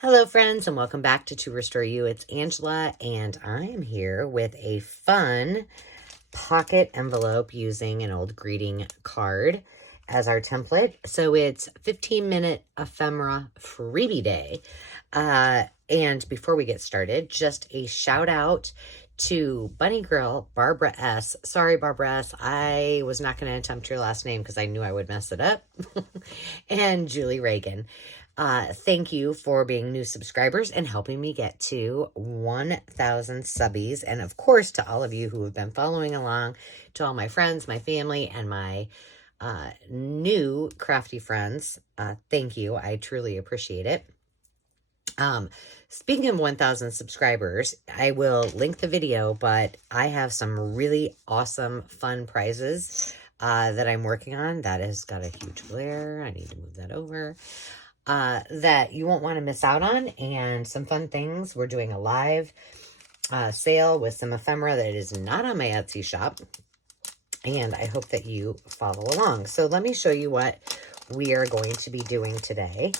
Hello, friends, and welcome back to Restore You. It's Angela, and I am here with a fun pocket envelope using an old greeting card as our template. So it's 15-minute ephemera freebie day. And before we get started, just a shout out to Bunny Girl Barbara S. Sorry, Barbara S. I was not going to attempt your last name because I knew I would mess it up. And Julie Reagan. Thank you for being new subscribers and helping me get to 1,000 subbies. And of course, to all of you who have been following along, to all my friends, my family, and my new crafty friends, thank you. I truly appreciate it. Speaking of 1,000 subscribers, I will link the video, but I have some really awesome, fun prizes that I'm working on. That has got a huge glare. I need to move that over. That you won't want to miss out on, and some fun things. We're doing a live sale with some ephemera that is not on my Etsy shop, and I hope that you follow along. So let me show you what we are going to be doing today.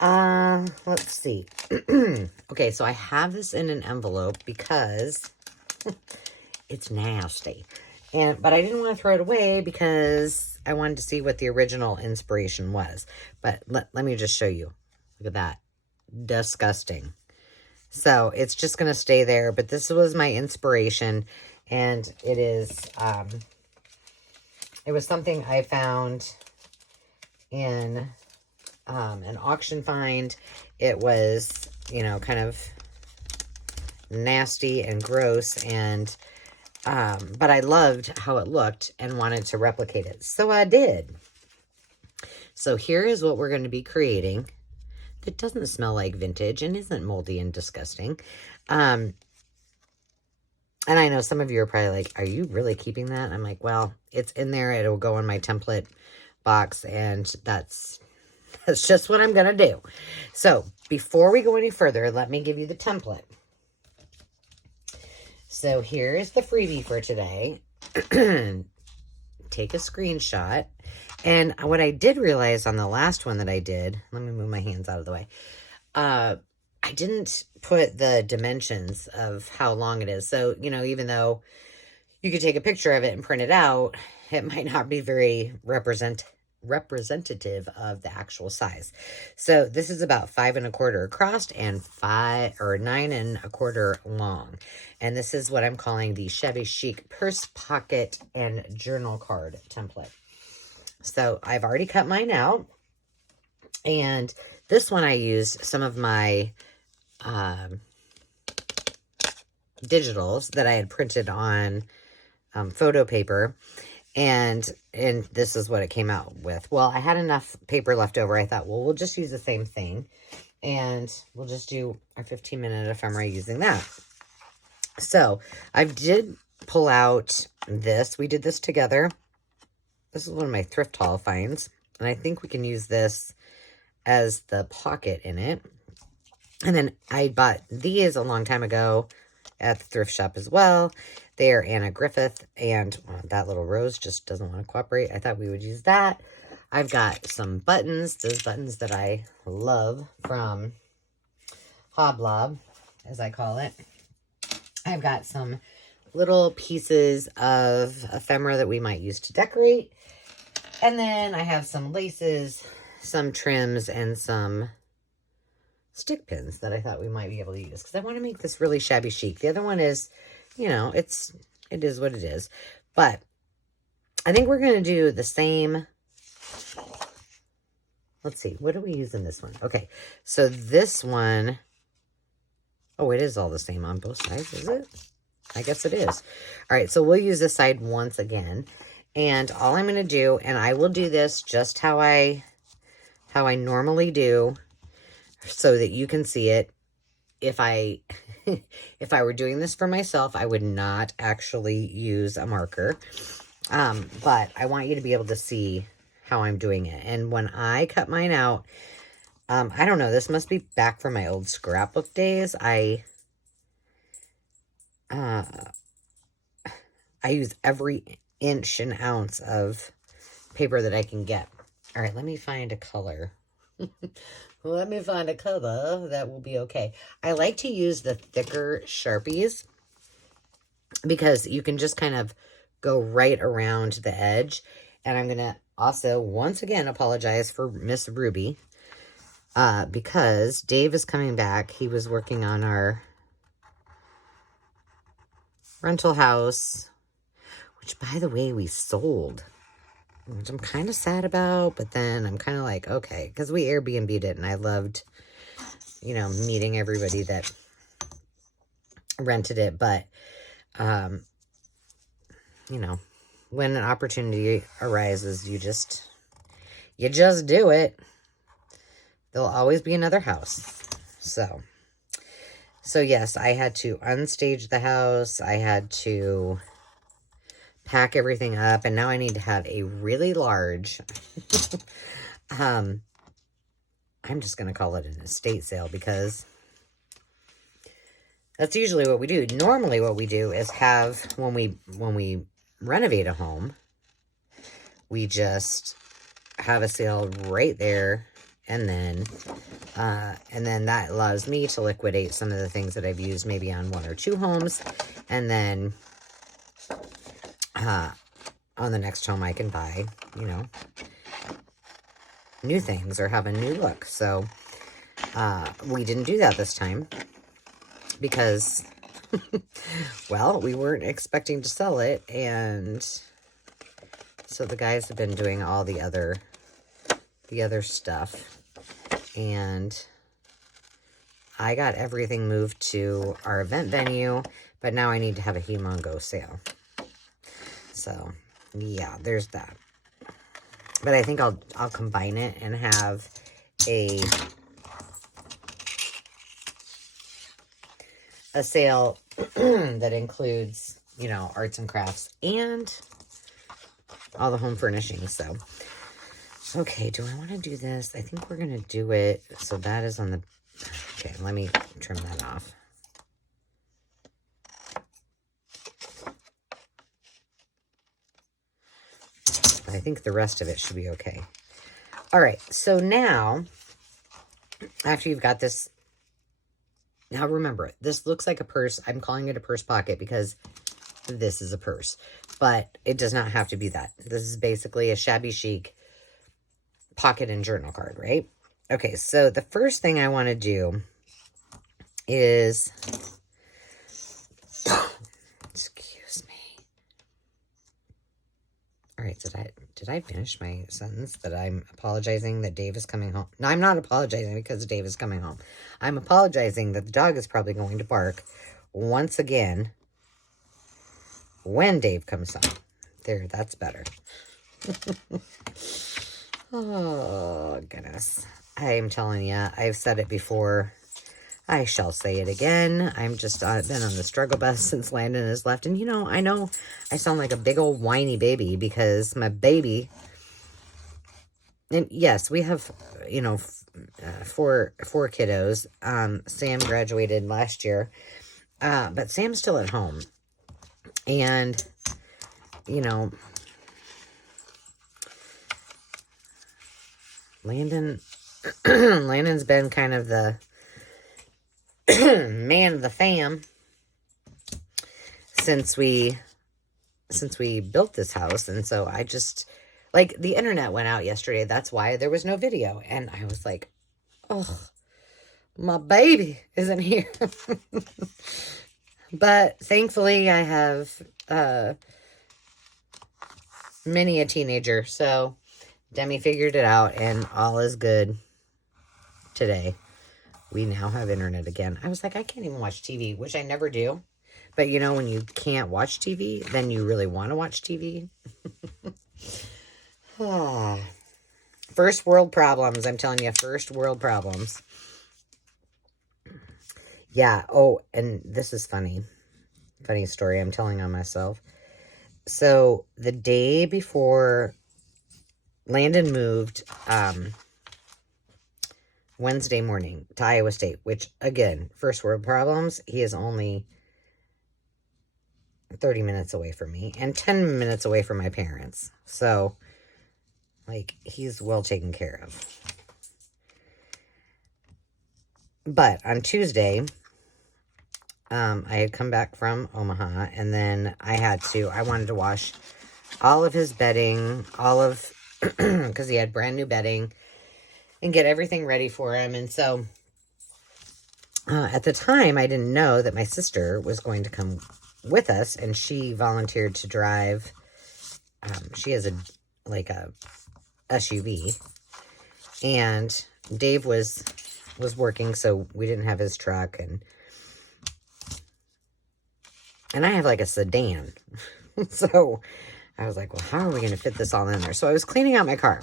Let's see. Okay, so I have this in an envelope because it's nasty. But I didn't want to throw it away because I wanted to see what the original inspiration was. But let me just show you. Look at that. Disgusting. So it's just going to stay there. But this was my inspiration. And it is, it was something I found in an auction find. It was, you know, kind of nasty and gross, and but I loved how it looked and wanted to replicate it. So I did. So here is what we're going to be creating that doesn't smell like vintage and isn't moldy and disgusting. And I know some of you are probably like, are you really keeping that? I'm like, well, it's in there. It'll go in my template box, and that's just what I'm going to do. So before we go any further, let me give you the template. So here is the freebie for today. Take a screenshot. And what I did realize on the last one that I did, let me move my hands out of the way. I didn't put the dimensions of how long it is. So, you know, even though you could take a picture of it and print it out, it might not be very representative of the actual size. So this is about 5 1/4 across and 9 1/4 long. And this is what I'm calling the shabby chic purse, pocket, and journal card template. So I've already cut mine out. And this one I used some of my digitals that I had printed on photo paper. And this is what it came out with. Well, I had enough paper left over. I thought, well, we'll just use the same thing. And we'll just do our 15-minute ephemera using that. So I did pull out this. We did this together. This is one of my thrift haul finds. And I think we can use this as the pocket in it. And then I bought these a long time ago at the thrift shop as well. They are Anna Griffith, and that little rose just doesn't want to cooperate. I thought we would use that. I've got some buttons, those buttons that I love from Hoblob, as I call it. I've got some little pieces of ephemera that we might use to decorate. And then I have some laces, some trims, and some stick pins that I thought we might be able to use because I want to make this really shabby chic. The other one is, you know, it is what it is. But I think we're going to do the same. Let's see. What do we use in this one? Okay. So this one, oh, it is all the same on both sides, is it? I guess it is. All right. So we'll use this side once again. And all I'm going to do, and I will do this just how I normally do so that you can see it. If I were doing this for myself, I would not actually use a marker. But I want you to be able to see how I'm doing it. And when I cut mine out, I don't know, this must be back from my old scrapbook days. I use every inch and ounce of paper that I can get. All right, let me find a color. Let me find a color that will be okay. I like to use the thicker Sharpies because you can just kind of go right around the edge. And I'm going to also, once again, apologize for Miss Ruby because Dave is coming back. He was working on our rental house, which, by the way, we sold, which I'm kind of sad about, but then I'm kind of like, okay, because we Airbnb'd it, and I loved, you know, meeting everybody that rented it, but, you know, when an opportunity arises, you just do it. There'll always be another house. So yes, I had to unstage the house. I had to pack everything up, and now I need to have a really large, I'm just going to call it an estate sale because that's usually what we do. Normally what we do is have, when we renovate a home, we just have a sale right there, and then that allows me to liquidate some of the things that I've used maybe on 1 or 2 homes, and then on the next home I can buy, you know, new things or have a new look. So we didn't do that this time because well, we weren't expecting to sell it, and so the guys have been doing all the other stuff, and I got everything moved to our event venue, but now I need to have a humongous sale. So yeah, there's that. But I think I'll combine it and have a sale that includes, you know, arts and crafts and all the home furnishings. So, okay, do I want to do this? I think we're going to do it. So that is on the, okay, let me trim that off. I think the rest of it should be okay. All right, so now, after you've got this, now remember, this looks like a purse. I'm calling it a purse pocket because this is a purse, but it does not have to be that. This is basically a shabby chic pocket and journal card, right? Okay, so the first thing I want to do is, excuse me. All right, did I finish my sentence that I'm apologizing that Dave is coming home? No, I'm not apologizing because Dave is coming home. I'm apologizing that the dog is probably going to bark once again when Dave comes home. There, that's better. Oh, goodness. I'm telling you, I've said it before. I shall say it again. I've been on the struggle bus since Landon has left. And, you know I sound like a big old whiny baby because my baby, and yes, we have, you know, four kiddos. Sam graduated last year, but Sam's still at home. And, you know, Landon's been kind of the man of the fam since we built this house. And so I just, like, the internet went out yesterday. That's why there was no video. And I was like, oh, my baby isn't here. But thankfully I have many a teenager. So Demi figured it out and all is good today. We now have internet again. I was like, I can't even watch TV, which I never do. But, you know, when you can't watch TV, then you really want to watch TV. First world problems. I'm telling you, first world problems. Yeah. Oh, and this is funny. Funny story I'm telling on myself. So, the day before Landon moved, Wednesday morning to Iowa State, which, again, first world problems. He is only 30 minutes away from me and 10 minutes away from my parents. So, like, he's well taken care of. But on Tuesday, I had come back from Omaha, and then I wanted to wash all of his bedding, because he had brand new bedding, and get everything ready for him. And so at the time, I didn't know that my sister was going to come with us, and she volunteered to drive. She has a SUV, and Dave was working, so we didn't have his truck, and I have like a sedan. So I was like, well, how are we going to fit this all in there? So I was cleaning out my car.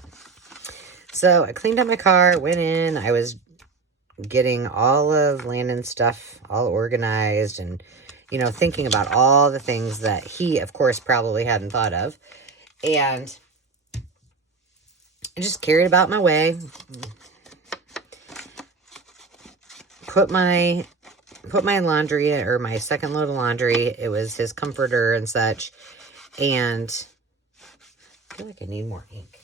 So I cleaned out my car, went in. I was getting all of Landon's stuff all organized and, thinking about all the things that he, of course, probably hadn't thought of. And I just carried about my way. Put my laundry, or my second load of laundry. It was his comforter and such. And I feel like I need more ink.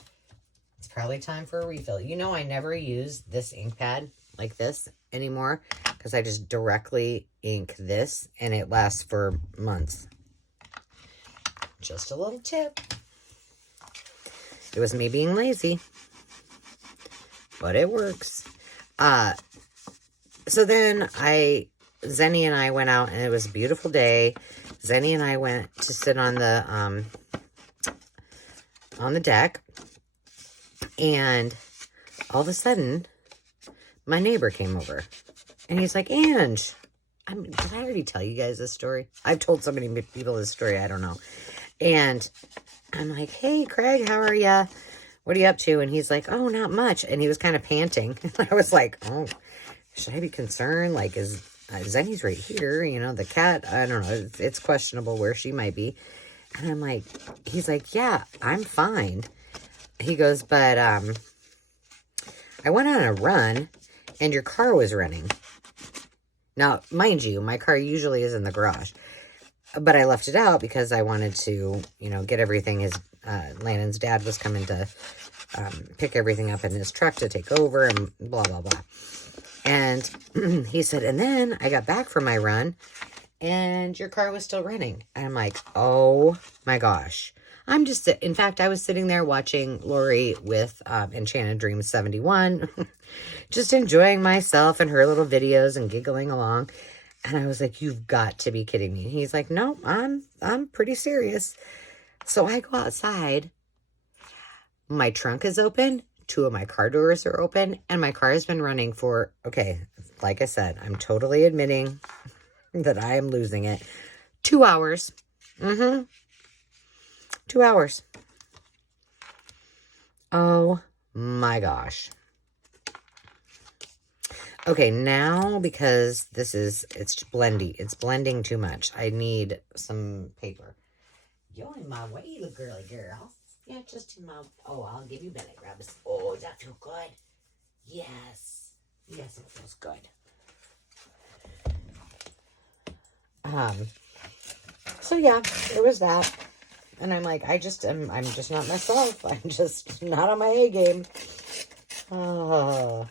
It's probably time for a refill. I never use this ink pad like this anymore, because I just directly ink this, and it lasts for months. Just a little tip. It was me being lazy, but it works. So then Zenny and I went out, and it was a beautiful day. Zenny and I went to sit on the deck, and all of a sudden, my neighbor came over, and he's like, Ange, did I already tell you guys this story? I've told so many people this story, I don't know. And I'm like, hey, Craig, how are ya? What are you up to? And he's like, oh, not much. And he was kind of panting. I was like, oh, should I be concerned? Like, is Zenny's right here? The cat, I don't know. It's questionable where she might be. And I'm like, he's like, yeah, I'm fine. He goes, but I went on a run, and your car was running. Now, mind you, my car usually is in the garage, but I left it out because I wanted to, get everything. Landon's dad was coming to pick everything up in his truck to take over, and blah, blah, blah. And he said, and then I got back from my run, and your car was still running. And I'm like, oh my gosh. In fact, I was sitting there watching Lori with Enchanted Dreams 71, just enjoying myself and her little videos and giggling along. And I was like, you've got to be kidding me. And he's like, no, I'm pretty serious. So I go outside. My trunk is open. 2 of my car doors are open. And my car has been running for, okay, like I said, I'm totally admitting that I am losing it. 2 hours. 2 hours. Oh my gosh. Okay, now because it's blendy. It's blending too much. I need some paper. You're in my way, little girly girl. Yeah, just in my... Oh, I'll give you belly rubs. Oh, does that feel good? Yes. Yes, it feels good. So yeah, it was that. And I'm like, I'm just not myself. I'm just not on my A game. Oh.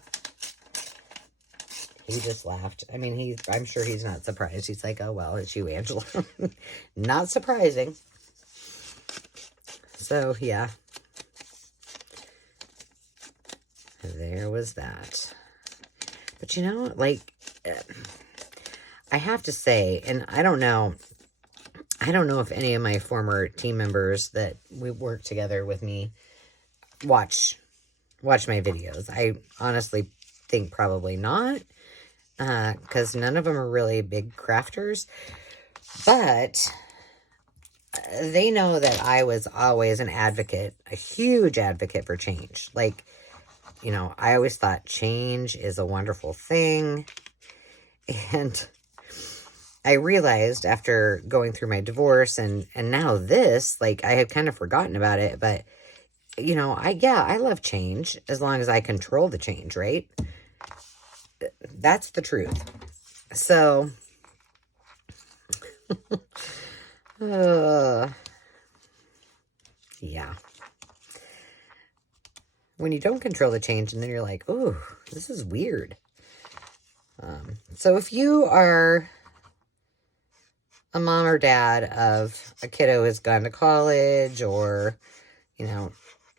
He just laughed. I mean, I'm sure he's not surprised. He's like, oh, well, it's you, Angela. Not surprising. So, yeah. There was that. But, I have to say, and I don't know if any of my former team members that we work together with me watch my videos. I honestly think probably not, because none of them are really big crafters. But they know that I was always an advocate, a huge advocate for change. Like, I always thought change is a wonderful thing. And I realized after going through my divorce and now this, like, I had kind of forgotten about it, but I love change as long as I control the change, right? That's the truth. So, yeah. When you don't control the change and then you're like, oh, this is weird. So if you are a mom or dad of a kiddo who's gone to college, or,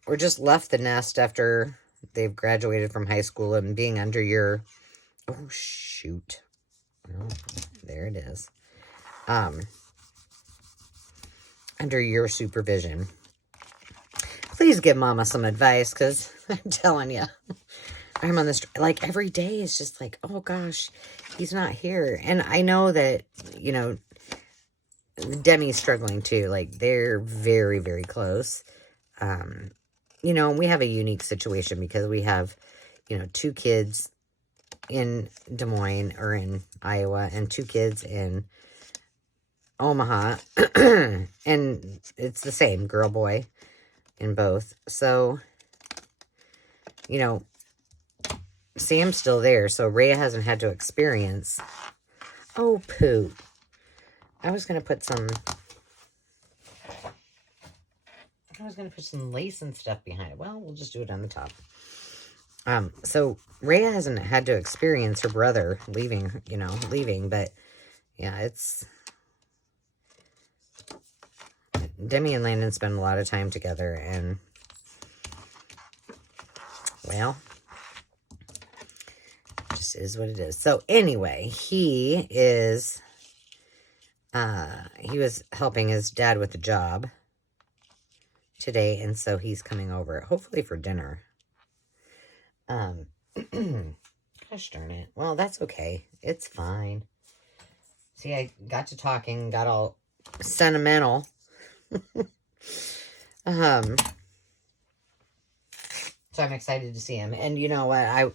or just left the nest after they've graduated from high school and being under your, oh, shoot. Oh, there it is. Under your supervision. Please give mama some advice, because I'm telling you, I'm on this, like, every day is just like, oh gosh, he's not here. And I know that, Demi's struggling too. Like, they're very, very close. We have a unique situation because we have, 2 kids in Des Moines or in Iowa and 2 kids in Omaha. And it's the same, girl, boy in both. So, Sam's still there. So Rhea hasn't had to experience. Oh, poop. I was going to put some lace and stuff behind it. Well, we'll just do it on the top. So Rhea hasn't had to experience her brother leaving, but yeah, it's, Demi and Landon spend a lot of time together, and, well, it just is what it is. So anyway, he was helping his dad with the job today, and so he's coming over, hopefully for dinner. Gosh darn it. Well, that's okay. It's fine. See, I got to talking, got all sentimental. So I'm excited to see him. And you know what?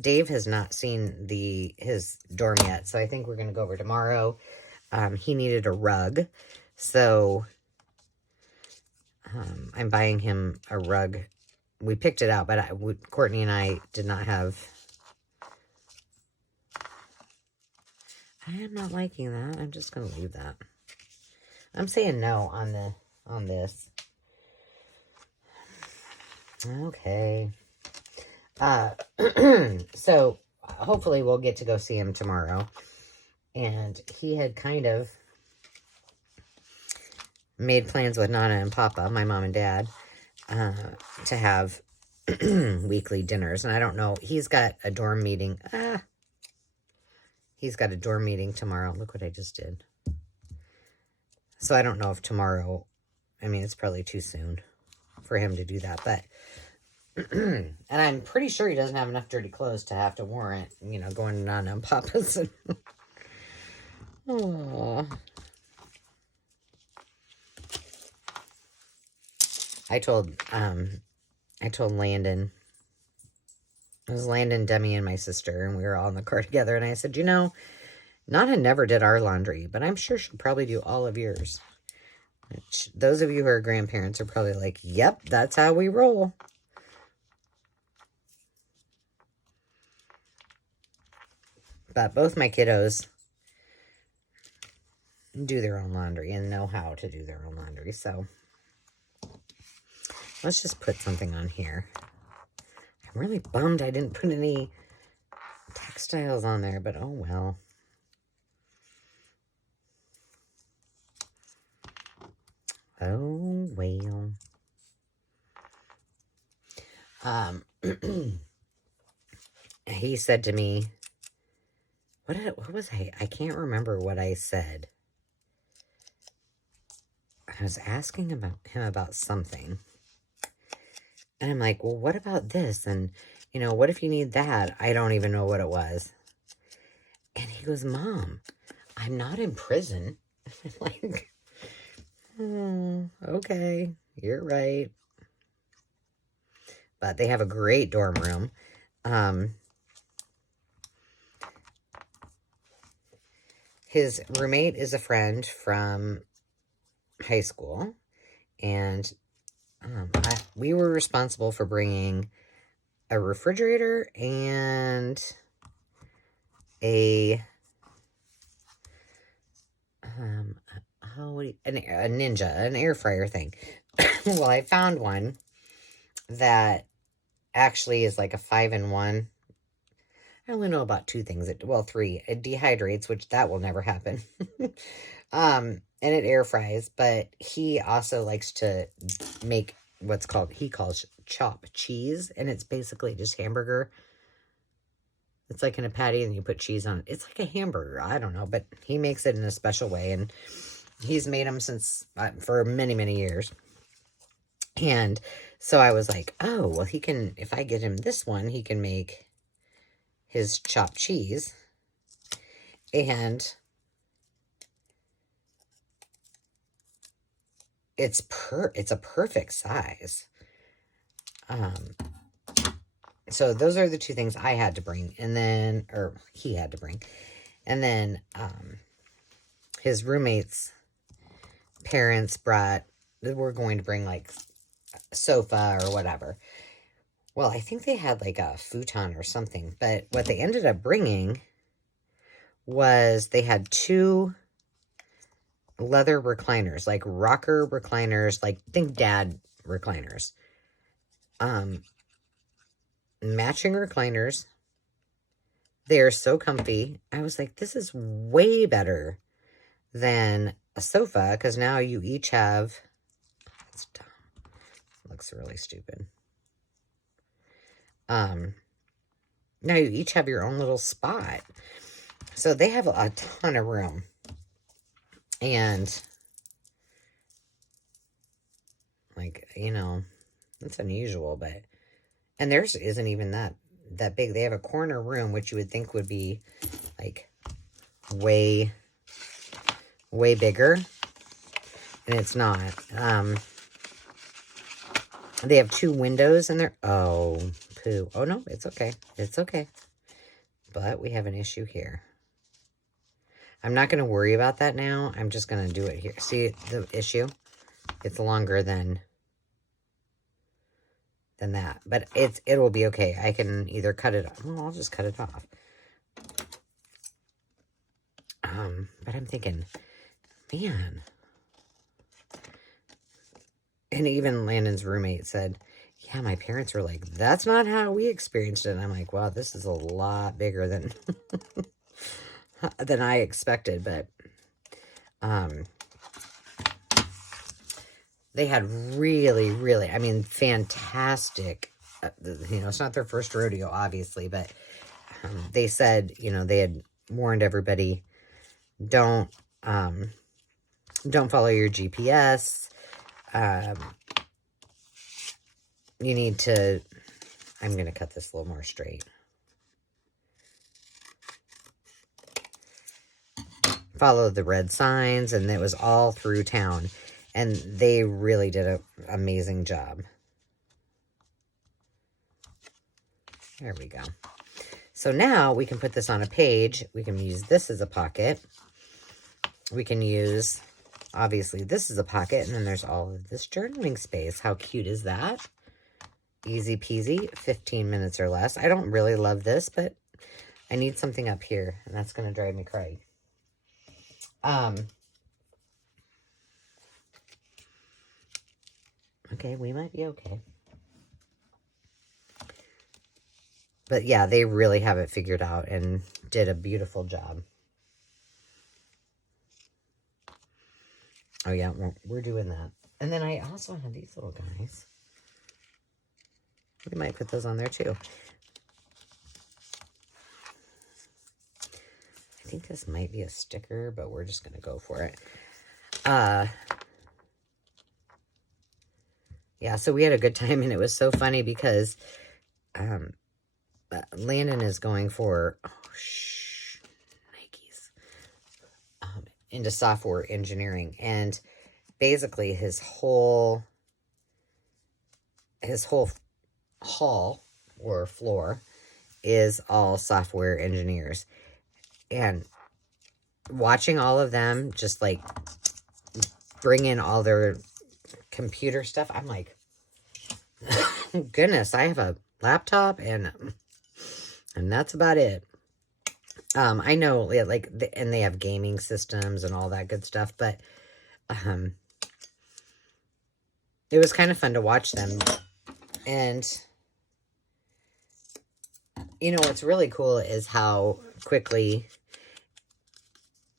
Dave has not seen his dorm yet, so I think we're going to go over tomorrow. He needed a rug, so I'm buying him a rug. We picked it out, but Courtney and I did not have. I am not liking that. I'm just going to leave that. I'm saying no on this. Okay. So hopefully we'll get to go see him tomorrow. And he had kind of made plans with Nana and Papa, my mom and dad, to have weekly dinners. And I don't know, he's got a dorm meeting. He's got a dorm meeting tomorrow. Look what I just did. So I don't know if tomorrow, it's probably too soon for him to do that. But, and I'm pretty sure he doesn't have enough dirty clothes to have to warrant, going to Nana and Papa's. Aww. I told Landon, it was Landon, Demi, and my sister, and we were all in the car together, and I said, Nana never did our laundry, but I'm sure she'll probably do all of yours. Which, those of you who are grandparents are probably like, yep, that's how we roll. But both my kiddos do their own laundry and know how to do their own laundry, so let's just put something on here. I'm really bummed I didn't put any textiles on there, but oh well. Oh well. He said to me, what was I can't remember what I said. I was asking him about something. And I'm like, well, what about this? And, what if you need that? I don't even know what it was. And he goes, Mom, I'm not in prison. I'm like, oh, okay, you're right. But they have a great dorm room. His roommate is a friend from high school. And we were responsible for bringing a refrigerator and a Ninja, an air fryer thing. Well, I found one that actually is like a 5-in-1. I only know about two things. Well, three. It dehydrates, which that will never happen. And it air fries, but he also likes to make what's called, he calls chop cheese, and it's basically just hamburger. It's like in a patty and you put cheese on it. It's like a hamburger. I don't know, but he makes it in a special way, and he's made them since for many, many years. And so I was like, oh, well, he can, if I get him this one, he can make his chopped cheese. And it's a perfect size. So those are the two things I had to bring, and then, or he had to bring. And then his roommate's parents were going to bring like a sofa or whatever. Well, I think they had like a futon or something, but what they ended up bringing was they had two leather recliners, like rocker recliners, like think dad recliners. Matching recliners. They're so comfy. I was like, this is way better than a sofa, because now you each have, it's dumb. It looks really stupid. Now you each have your own little spot. So they have a ton of room. And like, you know, that's unusual, but, and theirs isn't even that big. They have a corner room, which you would think would be like way bigger, and it's not. They have two windows in there. Oh, poo. Oh, no, it's okay. It's okay. But we have an issue here. I'm not going to worry about that now. I'm just going to do it here. See the issue? It's longer than that. But it will be okay. I can either cut it off. Well, I'll just cut it off. But I'm thinking, man. And even Landon's roommate said, yeah, my parents were like, that's not how we experienced it. And I'm like, wow, this is a lot bigger than than I expected. But they had really, really, I mean, fantastic, you know, it's not their first rodeo, obviously, but they said, you know, they had warned everybody, don't follow your GPS. You need to, I'm going to cut this a little more straight. Follow the red signs, and it was all through town. And they really did an amazing job. There we go. So now we can put this on a page. We can use this as a pocket. We can use, obviously, this is a pocket. And then there's all of this journaling space. How cute is that? Easy peasy, 15 minutes or less. I don't really love this, but I need something up here, and that's going to drive me crazy. Okay, we might be okay. But yeah, they really have it figured out and did a beautiful job. Oh yeah, we're doing that. And then I also have these little guys. We might put those on there too. I think this might be a sticker, but we're just going to go for it. Yeah, so we had a good time, and it was so funny because Landon is going for, Nikes, into software engineering, and basically his whole hall or floor is all software engineers. And watching all of them just like bring in all their computer stuff, I'm like, goodness, I have a laptop and that's about it. I know, like, and they have gaming systems and all that good stuff, but it was kind of fun to watch them. And you know, what's really cool is how quickly,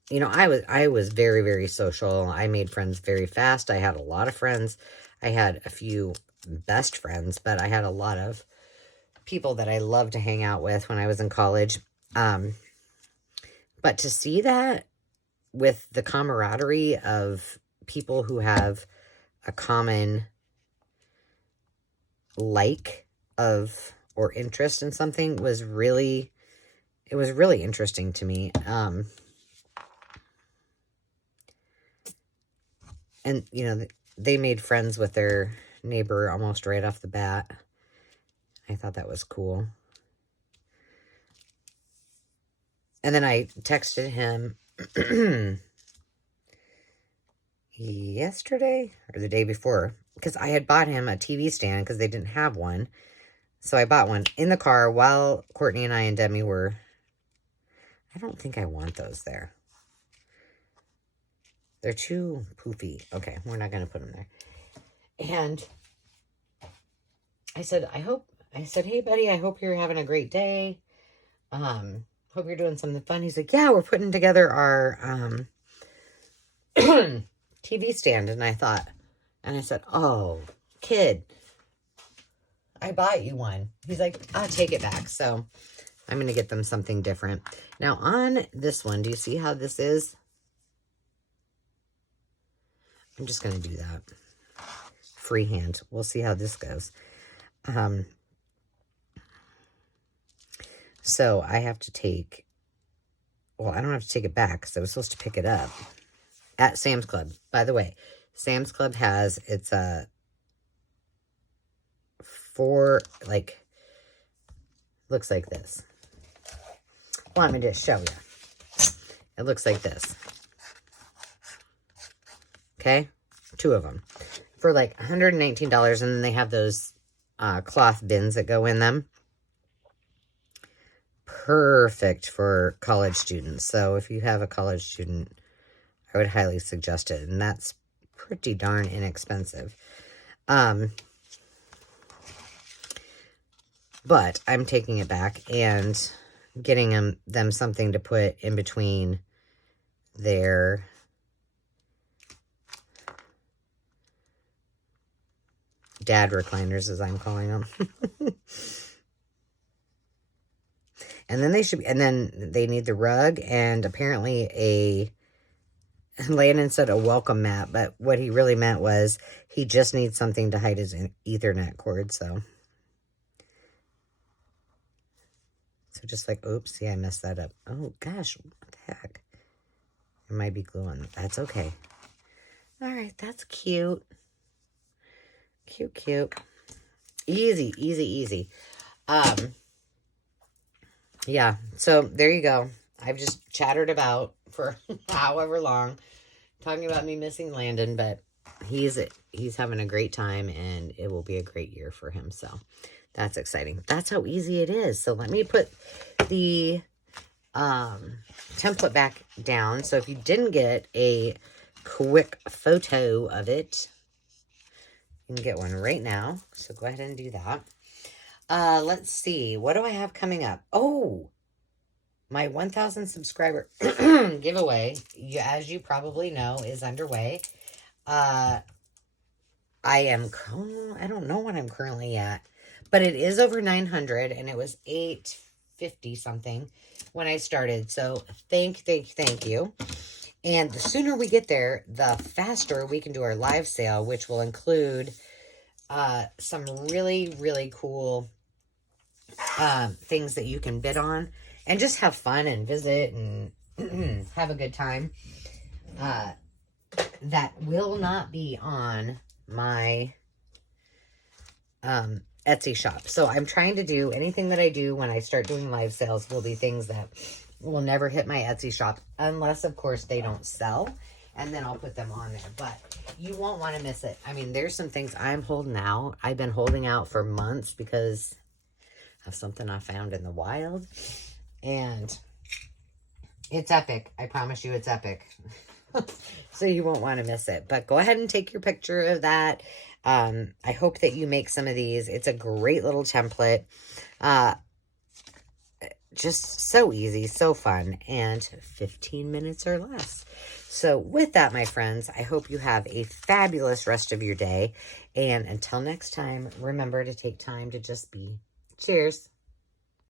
you know, I was very, very social. I made friends very fast. I had a lot of friends. I had a few best friends, but I had a lot of people that I loved to hang out with when I was in college. But to see that with the camaraderie of people who have a common like of or interest in something was really, it was really interesting to me. And, you know, they made friends with their neighbor almost right off the bat. I thought that was cool. And then I texted him yesterday or the day before because I had bought him a TV stand because they didn't have one. So I bought one in the car while Courtney and I and Demi were... I don't think I want those there. They're too poofy. Okay, we're not going to put them there. And I said, hey, buddy, I hope you're having a great day. Hope you're doing something fun. He's like, yeah, we're putting together our TV stand. And I said, oh, kid, I bought you one. He's like, I'll take it back. So I'm going to get them something different. Now on this one, do you see how this is? I'm just going to do that. Freehand. We'll see how this goes. So I have to take, well, I don't have to take it back because I was supposed to pick it up at Sam's Club. By the way, Sam's Club has, it's a looks like this. Well, let me just show you. It looks like this. Okay, 2 of them for like $119, and then they have those cloth bins that go in them. Perfect for college students. So if you have a college student, I would highly suggest it, and that's pretty darn inexpensive. But I'm taking it back and getting them something to put in between their dad recliners, as I'm calling them. And then they need the rug and apparently Landon said a welcome mat, but what he really meant was he just needs something to hide his Ethernet cord, so just like, oops, see, I messed that up. Oh, gosh, what the heck? There might be glue on it. That's okay. All right, that's cute. Cute, cute. Easy, easy, easy. Yeah, so there you go. I've just chattered about for however long, talking about me missing Landon, but he's having a great time, and it will be a great year for him, so that's exciting. That's how easy it is. So let me put the template back down. So if you didn't get a quick photo of it, you can get one right now. So go ahead and do that. Let's see. What do I have coming up? Oh, my 1,000 subscriber giveaway, as you probably know, is underway. I don't know what I'm currently at, but it is over 900, and it was 850 something when I started. So thank you. And the sooner we get there, the faster we can do our live sale, which will include some really, really cool things that you can bid on and just have fun and visit and have a good time. That will not be on my Etsy shop. So I'm trying to do anything that I do when I start doing live sales will be things that will never hit my Etsy shop unless, of course, they don't sell, and then I'll put them on there. But you won't want to miss it. I mean, there's some things I'm holding out. I've been holding out for months because of something I found in the wild, and it's epic. I promise you it's epic. So you won't want to miss it. But go ahead and take your picture of that. I hope that you make some of these. It's a great little template. just so easy, so fun, and 15 minutes or less. So with that, my friends, I hope you have a fabulous rest of your day. And until next time, remember to take time to just be. Cheers.